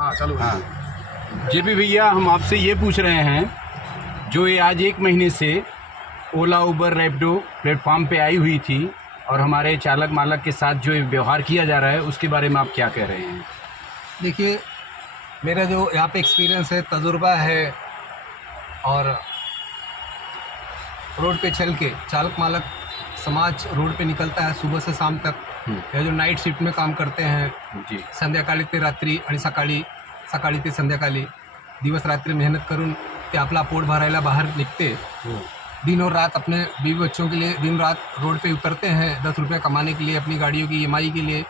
हाँ चलो। हाँ, जेपी भैया, हम आपसे ये पूछ रहे हैं, जो ये आज 1 महीने से ओला उबर रैपिडो प्लेटफॉर्म पे आई हुई थी और हमारे चालक मालक के साथ जो ये व्यवहार किया जा रहा है, उसके बारे में आप क्या कह रहे हैं? देखिए, मेरा जो यहाँ पे एक्सपीरियंस है, तजुर्बा है, और रोड पे चल के चालक मालक समाज रोड पे निकलता है सुबह से शाम तक, या जो नाईट शिफ्ट में काम करते हैं, जी संध्याकाळी ते रात्री आणि सकाळी ते संध्याकाळी दिवस रात्री मेहनत करून ते आपला पोट भरायला बाहर निकते, दिन और रात अपने बीवी बच्चों के लिए दिन रात रोड पे उतरते हैं 10 रुपये कमाने के लिए, अपनी गाड़ियों की EMI के लिए,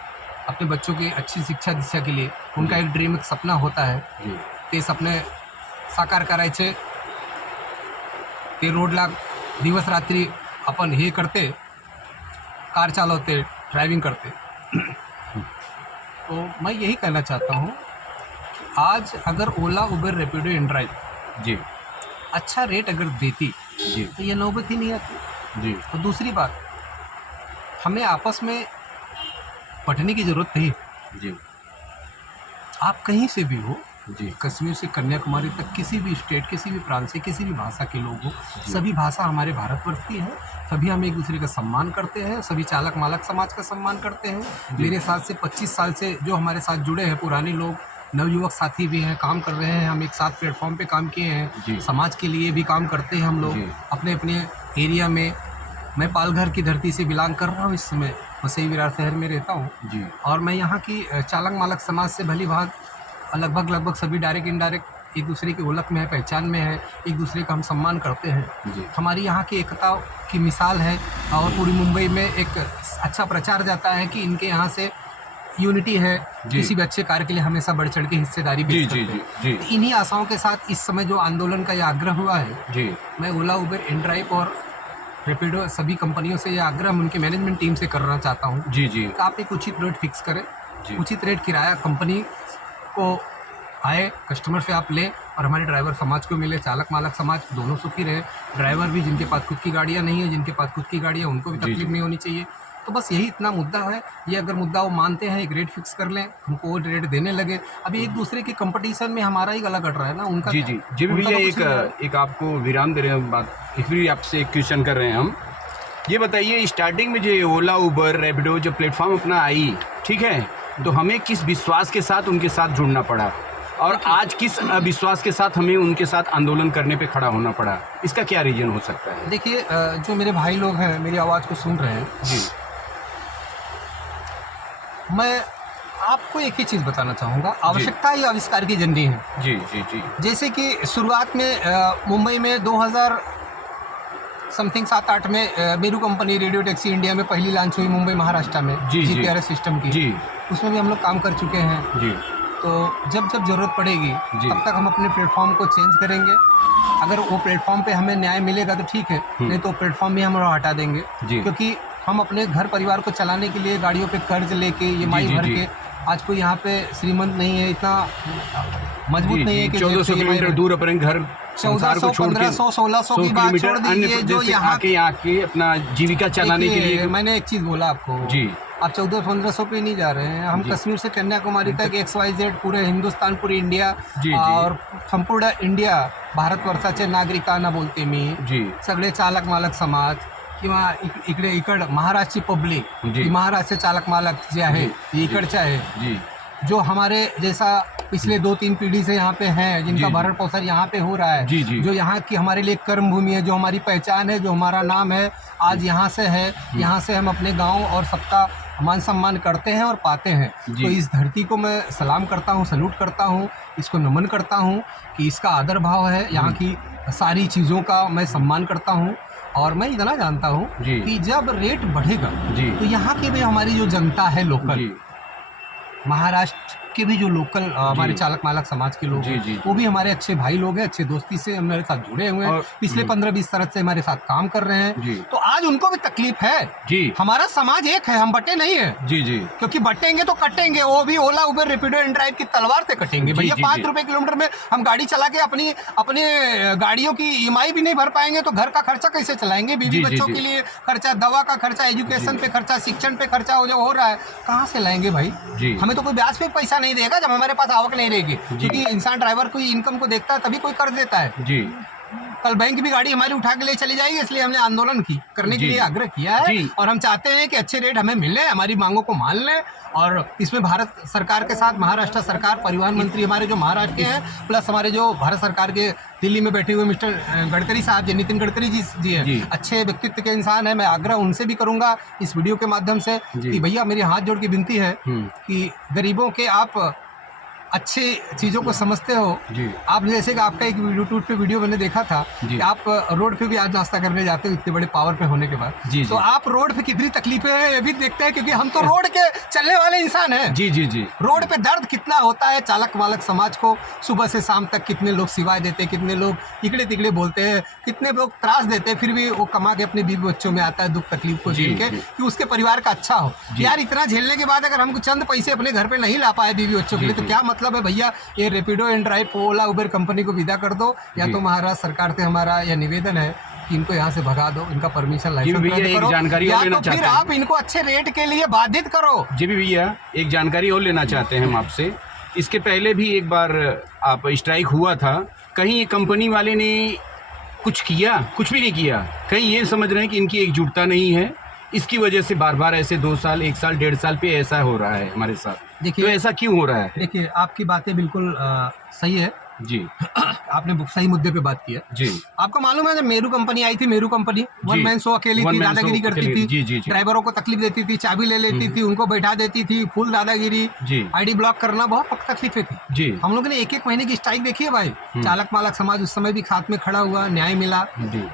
अपने बच्चों की अच्छी शिक्षा दीक्षा के लिए। उनका एक ड्रीम, एक सपना होता है, जी ते सपने साकार करायचे। ते रोडला दिवस रात्री अपन हे करते, कार चालवते, ड्राइविंग करते। तो मैं यही कहना चाहता हूँ, आज अगर ओला उबर रैपिडो इनड्राइव जी अच्छा रेट अगर देती जी तो ये नौबत ही नहीं आती। जी और दूसरी बात, हमें आपस में पढ़ने की ज़रूरत नहीं। जी आप कहीं से भी हो, जी कश्मीर से कन्याकुमारी तक, किसी भी स्टेट, किसी भी प्रांत से, किसी भी भाषा के लोग हो, सभी भाषा हमारे भारतवर्ष की है। सभी हम एक दूसरे का सम्मान करते हैं, सभी चालक मालक समाज का सम्मान करते हैं। मेरे साथ से 25 साल से जो हमारे साथ जुड़े हैं, पुराने लोग, नवयुवक साथी भी हैं, काम कर रहे हैं। हम एक साथ प्लेटफॉर्म पे काम किए हैं, समाज के लिए भी काम करते हैं हम लोग अपने अपने एरिया में। मैं पालघर की धरती से बिलोंग कर रहा हूँ, इस समय वसई विरार शहर में रहता हूँ, जी और मैं यहाँ की चालक मालक समाज से भली भाग लगभग सभी डायरेक्ट इनडायरेक्ट एक दूसरे की ओलख में है, पहचान में है, एक दूसरे का हम सम्मान करते हैं। जी हमारी यहाँ की एकता की मिसाल है, और पूरी मुंबई में एक अच्छा प्रचार जाता है कि इनके यहाँ से यूनिटी है, किसी भी अच्छे कार्य के लिए हमेशा बढ़ चढ़ के हिस्सेदारी भी जी करते जी हैं। जी तो इन्हीं आशाओं के साथ इस समय जो आंदोलन का ये आग्रह हुआ है, जी मैं ओला उबर इनड्राइव और रैपिडो सभी कंपनियों से ये आग्रह उनके मैनेजमेंट टीम से करना चाहता हूँ जी जी कि आप एक उचित रेट फिक्स करें। जी। उचित रेट किराया कंपनी को आए, कस्टमर से आप लें, और हमारे ड्राइवर समाज को मिले, चालक मालक समाज दोनों सुखी रहे। ड्राइवर भी, जिनके पास खुद की गाड़ियाँ नहीं है, जिनके पास खुद की गाड़ियाँ, उनको भी जी, तकलीफ जी। नहीं होनी चाहिए। तो बस यही इतना मुद्दा है। ये अगर मुद्दा वो मानते हैं, एक रेट फिक्स कर लें, हमको वो रेट देने लगे। अभी एक दूसरे के कंपटीशन में हमारा ही गला कट रहा है ना, उनका जी क्या? जी जी उनका भैया, तो कुछ नहीं है। एक आपको विराम दे रहे हैं बात, फिर आपसे एक क्वेश्चन कर रहे हैं हम। ये बताइए, स्टार्टिंग में जो ओला उबर रैपिडो जब प्लेटफॉर्म अपना आई, ठीक है, तो हमें किस विश्वास के साथ उनके साथ जुड़ना पड़ा, और आज किस विश्वास के साथ हमें उनके साथ आंदोलन करने पे खड़ा होना पड़ा? इसका क्या रीजन हो सकता है? देखिए, जो मेरे भाई लोग हैं, मेरी आवाज़ को सुन रहे हैं, जी मैं आपको एक ही चीज़ बताना चाहूँगा, आवश्यकता ही आविष्कार की जननी है। जी जी जी जैसे कि शुरुआत में मुंबई में 2000 समथिंग 7-8 में Meru company radio taxi India में पहली लॉन्च हुई मुंबई महाराष्ट्र में, जी, जी। GPRS सिस्टम की। जी उसमें भी हम लोग काम कर चुके हैं। जी तो जब जब ज़रूरत पड़ेगी जी। तब तक हम अपने प्लेटफॉर्म को चेंज करेंगे। अगर वो प्लेटफॉर्म पे हमें न्याय मिलेगा तो ठीक है, नहीं तो प्लेटफॉर्म भी हम लोग हटा देंगे। जी। क्योंकि हम अपने घर परिवार को चलाने के लिए गाड़ियों पे कर्ज लेके, EMI जी, भर जी। के, आज कोई यहाँ पे श्रीमंत नहीं है, इतना मजबूत जी, नहीं है जी, कि 1400 किलोमीटर दूर अपने घर संसार को 1400, छोड़ के 1500, 1600 की बात छोड़ अन्य दीजिए। प्रदेश जो से यहाँ यहाँ के अपना जीविका चलाने के देखिए, लिए। मैंने एक चीज़ बोला आपको, जी आप 1400-1500 पे नहीं जा रहे हैं। हम जी। कश्मीर से कन्याकुमारी तक XYZ पूरे हिंदुस्तान, पूरी इंडिया, जी, जी। और संपूर्ण इंडिया भारतवर्षाचे नागरिकांना बोलते मी, जी सगळे चालक मालक समाज, किंवा इकडे महाराष्ट्रची पब्लिक, जी। की महाराष्ट्र चालक मालक जे आहे ते इकडचे आहे, जी जो हमारे जैसा पिछले 2-3 पीढ़ी से यहाँ पे हैं, जिनका जी, जी। भरण पोषण यहाँ पे हो रहा है, जी, जी। जो यहाँ की हमारे लिए कर्म भूमि है, जो हमारी पहचान है, जो हमारा नाम है, आज यहाँ से है। यहाँ से हम अपने गांव और सबका मान सम्मान करते हैं और पाते हैं। जी। तो इस धरती को मैं सलाम करता हूँ, सल्यूट करता हूँ, इसको नमन करता हूँ कि इसका आदर भाव है। यहाँ की सारी चीज़ों का मैं सम्मान करता हूँ, और मैं इतना जानता हूँ जी। कि जब रेट बढ़ेगा जी। तो यहाँ की भी हमारी जो जनता है लोकल, जी महाराष्ट्र के भी जो लोकल हमारे चालक मालक समाज के लोग जी, हैं, जी। वो भी हमारे अच्छे भाई लोग हैं, अच्छे दोस्ती से हमारे साथ जुड़े हुए हैं, और पिछले 15-20 साल से हमारे साथ काम कर रहे हैं। जी। तो आज उनको भी तकलीफ है। जी हमारा समाज एक है, हम बटे नहीं है, जी जी क्योंकि बटेंगे तो कटेंगे। वो भी ओला उबर रैपिडो इनड्राइव की तलवार से कटेंगे जी, भैया। जी, 5 जी। रुपए किलोमीटर में हम गाड़ी चला के अपनी गाड़ियों की EMI भी नहीं भर पाएंगे, तो घर का खर्चा कैसे चलाएंगे? बीवी जी, जी, बच्चों जी। के लिए खर्चा, दवा का खर्चा, एजुकेशन पे खर्चा, शिक्षण पे खर्चा हो जो हो रहा है, कहाँ से लाएंगे भाई? जी। हमें तो कोई ब्याज पे पैसा नहीं देगा जब हमारे पास आवक नहीं रहेगी, क्योंकि इंसान ड्राइवर को इनकम को देखता है तभी कोई कर्ज देता है। जी कल बैंक भी गाड़ी हमारी उठा के ले चली जाएगी, इसलिए हमने आंदोलन करने के जी। लिए आग्रह किया है। जी। और हम चाहते हैं कि अच्छे रेट हमें मिले, हमारी मांगों को मान लें। और इसमें भारत सरकार के साथ महाराष्ट्र सरकार, परिवहन मंत्री हमारे जो महाराष्ट्र के हैं, प्लस हमारे जो भारत सरकार के दिल्ली में बैठे हुए मिस्टर गडकरी साहब जी, नितिन गडकरी जी हैं, जी। अच्छे व्यक्तित्व के इंसान है। मैं आग्रह उनसे भी करूंगा इस वीडियो के माध्यम से जी। कि भैया मेरी हाथ जोड़ के विनती है कि गरीबों के आप अच्छी चीज़ों को समझते हो। जी। आप जैसे कि आपका एक यूट्यूब पे वीडियो मैंने देखा था जी। कि आप रोड पे भी आज नाश्ता करने जाते हो इतने बड़े पावर पे होने के बाद। जी, तो जी। आप रोड पे कितनी तकलीफें हैं ये भी देखते हैं, क्योंकि हम तो रोड के चलने वाले इंसान हैं। जी जी जी रोड पे दर्द कितना होता है चालक मालक समाज को, सुबह से शाम तक कितने लोग सिवाय देते हैं, कितने लोग इकड़े तिकड़े बोलते हैं, कितने लोग त्रास देते हैं, फिर भी वो कमा के अपने बीवी बच्चों में आता है दुख तकलीफ को जी, झेल के जी। कि उसके परिवार का अच्छा हो। जी। यार इतना झेलने के बाद अगर हमको चंद पैसे अपने घर पे नहीं ला पाए बीवी बच्चों के जी, लिए, तो जी। क्या मतलब है भैया। ये Rapido and drive, Ola Uber company को विदा कर दो, या जी। तो महाराष्ट्र सरकार से हमारा यह निवेदन है कि इनको यहाँ से भगा दो, इनका परमिशन लाइसेंस भैया, रद्द एक करो, जानकारी और या लेना तो फिर चाहते हैं। आप इनको अच्छे रेट के लिए बाधित करो। जी भी भैया, एक जानकारी और लेना चाहते हैं हम आपसे। इसके पहले भी एक बार आप स्ट्राइक हुआ था, कहीं ये कंपनी वाले ने कुछ किया? कुछ भी नहीं किया। कहीं ये समझ रहे हैं कि इनकी एकजुटता नहीं है, इसकी वजह से बार बार ऐसे 2 साल 1 साल 1.5 साल पे ऐसा हो रहा है हमारे साथ। देखिए- तो ऐसा क्यों हो रहा है? देखिए आपकी बातें बिल्कुल सही है, जी आपने सही मुद्दे पे बात किया। जी आपको मालूम है जब मेरू कंपनी आई थी, मेरू कंपनी वन जी। मैन शो अकेली One थी, man show दादागिरी करती अकेली, थी, जी, जी, जी। ड्राइवरों को तकलीफ देती थी, चाबी ले लेती थी, उनको बैठा देती थी, फुल दादागिरी, जी आईडी ब्लॉक करना, बहुत तकलीफें थी। जी हम लोगों ने 1-1 महीने की स्ट्राइक देखी है भाई। चालक मालक समाज उस समय भी साथ में खड़ा हुआ, न्याय मिला। जी